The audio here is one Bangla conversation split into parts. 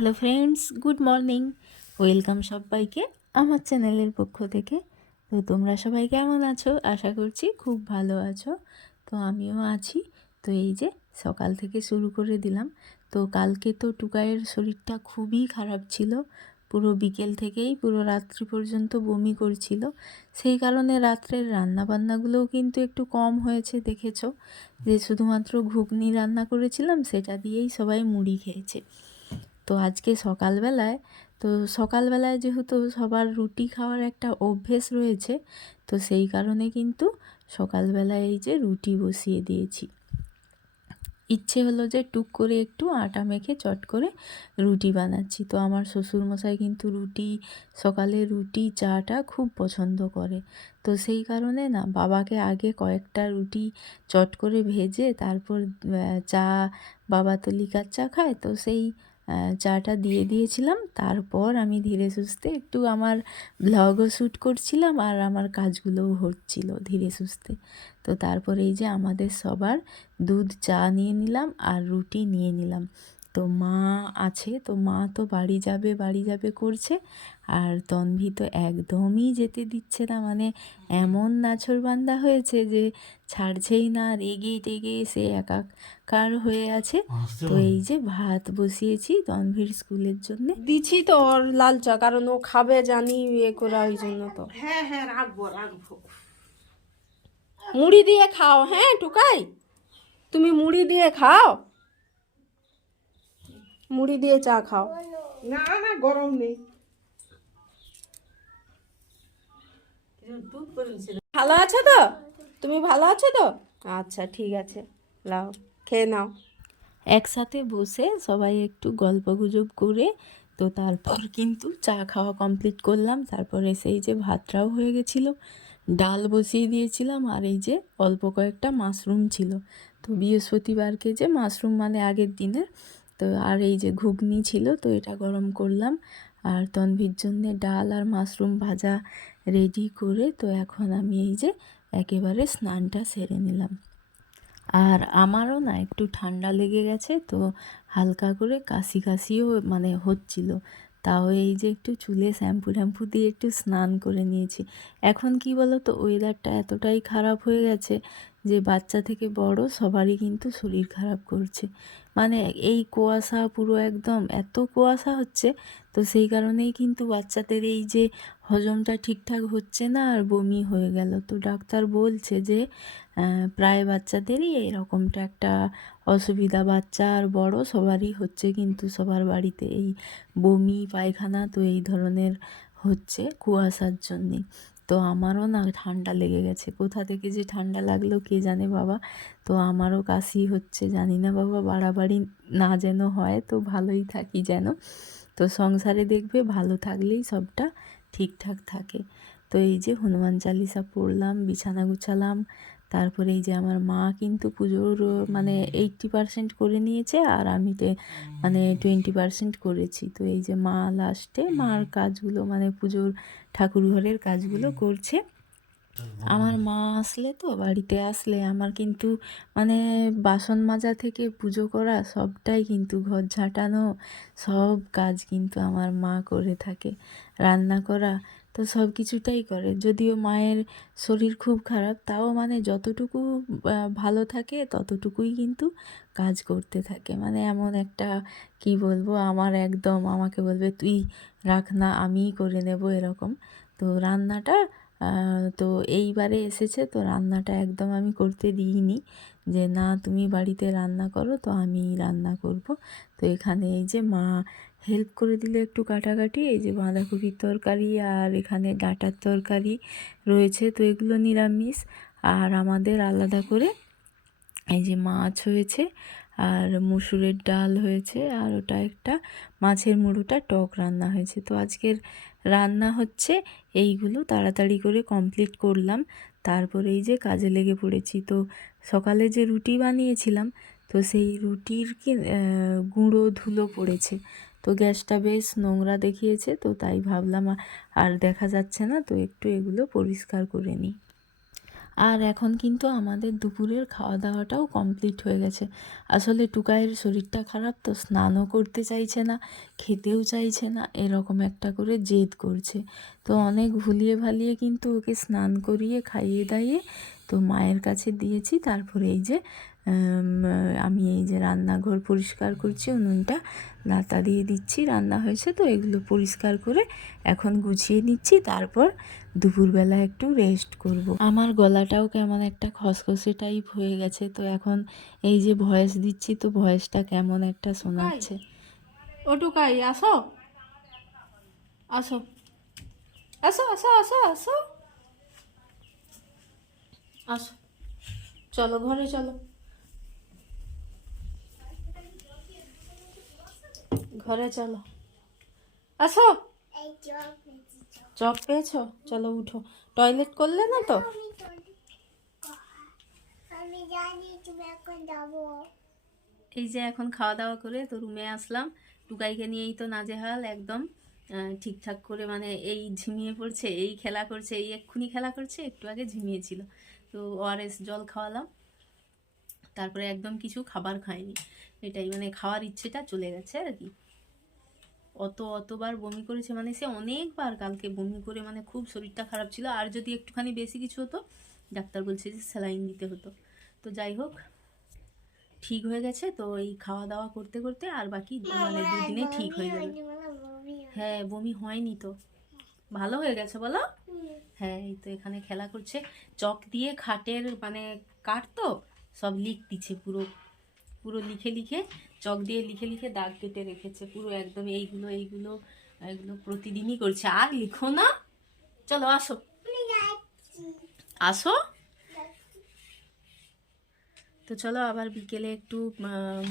Hello friends, good morning. Welcome সবাইকে আমার চ্যানেলের পক্ষ থেকে। তো তোমরা সবাই কেমন আছো? আশা করছি খুব ভালো আছো। তো আমিও আছি। তো এই যে সকাল থেকে শুরু করে দিলাম। তো কালকে তো টুকাইয়ের শরীরটা খুবই খারাপ ছিল, পুরো বিকেল থেকেই পুরো রাত্রি পর্যন্ত বমি করছিল। সেই কারণে রাত্রের রান্নাবান্নাগুলোও কিন্তু একটু কম হয়েছে, দেখেছো যে শুধুমাত্র ঘুগনি রান্না করেছিলাম, সেটা দিয়েই সবাই মুড়ি খেয়েছে। তো আজকে সকালবেলায় যেহেতু সবার রুটি খাওয়ার একটা অভ্যেস রয়েছে, তো সেই কারণে কিন্তু সকালবেলায় এই যে রুটি বসিয়ে দিয়েছি। ইচ্ছে হলো যে টুক করে একটু আটা মেখে চট করে রুটি বানাচ্ছি। তো আমার শ্বশুরমশাই কিন্তু সকালে রুটি চাটা খুব পছন্দ করে। তো সেই কারণে না বাবাকে আগে কয়েকটা রুটি চট করে ভেজে তারপর চা, বাবা তো লিকার চা খায়, তো সেই চাটা দিয়ে দিয়েছিলাম। তারপর আমি ধীরে সুস্থে একটু আমার ব্লগও শ্যুট করছিলাম আর আমার কাজগুলোও হচ্ছিল ধীরে সুস্থে। তো তারপরে এই যে আমাদের সবার দুধ চা নিয়ে নিলাম আর রুটি নিয়ে নিলাম। তো মা আছে, তো মা তো বাড়ি যাবে করছে। আর তন্ভি তো একদমই যেতে দিচ্ছে না, মানে এমন নাছোড়বান্দা হয়েছে যে ছাড়ছেই না, রেগে টেগে সে একাকার হয়ে আছে। তো এই যে ভাত বসিয়েছি তন্ভীর স্কুলের জন্য। দিছি তো ওর লাল চা, কারণ ও খাবে জানি ইয়ে করে, ওই জন্য তো। হ্যাঁ হ্যাঁ, রাখবো রাখবো। মুড়ি দিয়ে খাও, হ্যাঁ টুকাই, তুমি মুড়ি দিয়ে খাও, মুড়ি দিয়ে চা খাও। না না, গরম নেই। ভালো আছো তো? তুমি ভালো আছো তো? আচ্ছা ঠিক আছে, লাও খেয়ে নাও। একসাথে বসে সবাই একটু গল্পগুজব করে তো তারপর কিন্তু চা খাওয়া কমপ্লিট করলাম। তারপরে সেই যে ভাতটাও হয়ে গেছিলো, ডাল বসিয়ে দিয়েছিলাম, আর এই যে অল্প কয়েকটা মাশরুম ছিল। তো বৃহস্পতিবারকে যে মাশরুম মানে আগের দিনের, তো আর এই যে ঘুগনি ছিল, তো এটা গরম করলাম। আর তনভির জন্যে ডাল আর মাশরুম ভাজা রেডি করে তো এখন আমি এই যে একেবারে স্নানটা সেরে নিলাম। আর আমারও না একটু ঠান্ডা লেগে গেছে, তো হালকা করে কাশিও মানে হচ্ছিল। তাও এই যে একটু চুলে শ্যাম্পু দিয়ে একটু স্নান করে নিয়েছি। এখন কি বলো তো, ওয়েদারটা এতটাই খারাপ হয়ে গেছে যে বাচ্চা থেকে বড় সবারই কিন্তু শরীর খারাপ করছে। মানে এই কুয়াশা, পুরো একদম এত কুয়াশা হচ্ছে, তো সেই কারণেই কিন্তু বাচ্চাদের এই যে হজমটা ঠিকঠাক হচ্ছে না আর বমি হয়ে গেল। তো ডাক্তার বলছে যে প্রায় বাচ্চাদেরই এরকমটা একটা অসুবিধা, বাচ্চা আর বড় সবারই হচ্ছে, কিন্তু সবার বাড়িতে এই বমি পায়খানা তো এই ধরনের হচ্ছে কুয়াশার জন্যে। তো আমারও না ঠান্ডা লেগে গেছে, কোথা থেকে যে ঠান্ডা লাগলো কে জানে বাবা। তো আমারও কাশি হচ্ছে, জানি না বাবা বাড়াবাড়ি না যেন হয়, তো ভালোই থাকি যেন। তো সংসারে দেখবে ভালো থাকলেই সবটা ঠিকঠাক থাকে। তো এই যে হনুমান চালিসা পড়লাম, বিছানা গুছালাম। তারপরে এই যে আমার মা কিন্তু পুজোর মানে 80% করে নিয়েছে, আর আমি মানে 20% করেছি। তো এই যে মা লাস্টে মার কাজগুলো মানে পুজোর ঠাকুর ঘরের কাজগুলো করছে। আমার মা আসলে, তো বাড়িতে আসলে আমার কিন্তু মানে বাসন মাজা থেকে পুজো করা সবটাই কিন্তু, ঘর ঝাঁটানো সব কাজ কিন্তু আমার মা করে থাকে। রান্না করা তো সব কিছুটাই করে। যদিও মায়ের শরীর খুব খারাপ, তাও মানে যতটুকু ভালো থাকে ততটুকুই কিন্তু কাজ করতে থাকে। মানে এমন একটা, কি বলবো, আমাকে বলবে তুই রাখ না, আমিই করে নেব এরকম। তো রান্নাটা তো এইবারে এসেছে, তো রান্নাটা একদম আমি করতে দিইনি, যে না তুমি বাড়িতে রান্না করো, তো আমি রান্না করব। তো এখানে এই যে মা হেল্প করে দিল একটু কাটাকাটি, এই যে বাঁধাকপির তরকারি আর এখানে ডাঁটার তরকারি রয়েছে, তো এগুলো নিরামিষ। আর আমাদের আলাদা করে এই যে মাছ হয়েছে আর মুসুরের ডাল হয়েছে, আর ওটা একটা মাছের মুড়োটা টক রান্না হয়েছে। তো আজকের রান্না হচ্ছে এইগুলো, তাড়াতাড়ি করে কমপ্লিট করলাম। তারপরে এই যে কাজে লেগে পড়েছি। তো সকালে যে রুটি বানিয়েছিলাম, তো সেই রুটির কি গুঁড়ো ধুলো পড়েছে, তো গ্যাসটা বেশ নোংরা দেখিয়েছে, তো তাই ভাবলাম আর দেখা যাচ্ছে না, তো একটু এগুলো পরিষ্কার করে নিই। আর এখন কিন্তু আমাদের দুপুরের খাওয়া দাওয়াটাও কমপ্লিট হয়ে গেছে। আসলে টুকাইয়ের শরীরটা খারাপ তো, স্নানও করতে চাইছে না, খেতেও চাইছে না, এরকম একটা করে জেদ করছে। তো অনেক ভুলিয়ে ভালিয়ে কিন্তু ওকে স্নান করিয়ে খাইয়ে দাইয়ে তো মায়ের কাছে দিয়েছি। তারপরে এই যে আমি এই যে রান্নাঘর পরিষ্কার করছি, উনুনটা লাতা দিয়ে দিচ্ছি, রান্না হয়েছে তো এগুলো পরিষ্কার করে এখন গুছিয়ে নিচ্ছি। তারপর দুপুরবেলা একটু রেস্ট করব। আমার গলাটাও কেমন একটা খসখসে টাইপ হয়ে গেছে, তো এখন এই যে ভয়েস দিচ্ছি তো ভয়েসটা কেমন একটা শোনাচ্ছে। ও টুকাই আসো, আসো, আসো, আসো, আসো, আসো, আসো, চলো ঘরে চলো, ঘরে চলো, আসো। চক পেয়েছো? চলো উঠো। টয়লেট করলে না তো? আমি জানি তুমি এখন যাবো। এই যে এখন খাওয়া দাওয়া করে তো রুমে আসলাম। টুকাইকে নিয়েই তো নাজেহাল একদম। ঠিকঠাক করে মানে এই ঝিমিয়ে পড়ছে, এই খেলা করছে, এই এক্ষুনি খেলা করছে, একটু আগে ঝিমিয়েছিল। তো ওআরএস জল খাওয়ালাম, তারপরে একদম কিছু খাবার খায়নি। এটাই মানে খাওয়ার ইচ্ছেটা চলে গেছে আর কি। অতবার বমি করেছে, মানে সে অনেকবার কালকে বমি করে, মানে খুব শরীরটা খারাপ ছিল। আর যদি একটুখানি বেশি কিছু হতো ডাক্তার বলছে যে স্যালাইন দিতে হতো। তো যাই হোক, ঠিক হয়ে গেছে। তো এই খাওয়া দাওয়া করতে করতে আর বাকি মানে দুদিনে ঠিক হয়ে যাবে। হ্যাঁ, বমি হয়নি তো, ভালো হয়ে গেছে বলো। হ্যাঁ, এই তো এখানে খেলা করছে, চক দিয়ে খাটের মানে কাঠ তো সব লিখ দিচ্ছে, পুরো পুরো লিখে লিখে, চক দিয়ে লিখে লিখে দাগ কেটে রেখেছে পুরো একদম। এইগুলো এইগুলো এগুলো প্রতিদিনই করছে। আর লিখো না, চলো আসো, আসো। তো চলো আবার বিকেলে একটু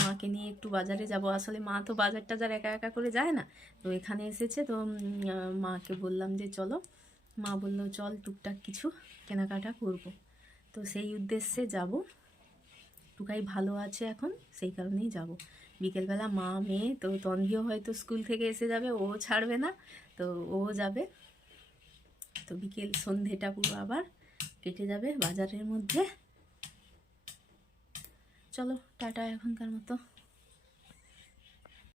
মাকে নিয়ে একটু বাজারে যাব। আসলে মা তো বাজার টাজার একা একা করে যায় না, তো এখানে এসেছে। তো মাকে বললাম যে চলো, মা বললো চল টুকটাক কিছু কেনাকাটা করব। তো সেই উদ্দেশ্যে যাব। টুকাই ভালো আছে এখন, সেই কারণেই যাব। বিকেলবেলা মা মেয়ে তো, তন্ধিও হয়তো স্কুল থেকে এসে যাবে, ও ছাড়বে না, তো ও যাবে। তো বিকেল সন্ধেটা পুরো আবার কেটে যাবে বাজারের মধ্যে। চলো টাটা এখনকার মতো।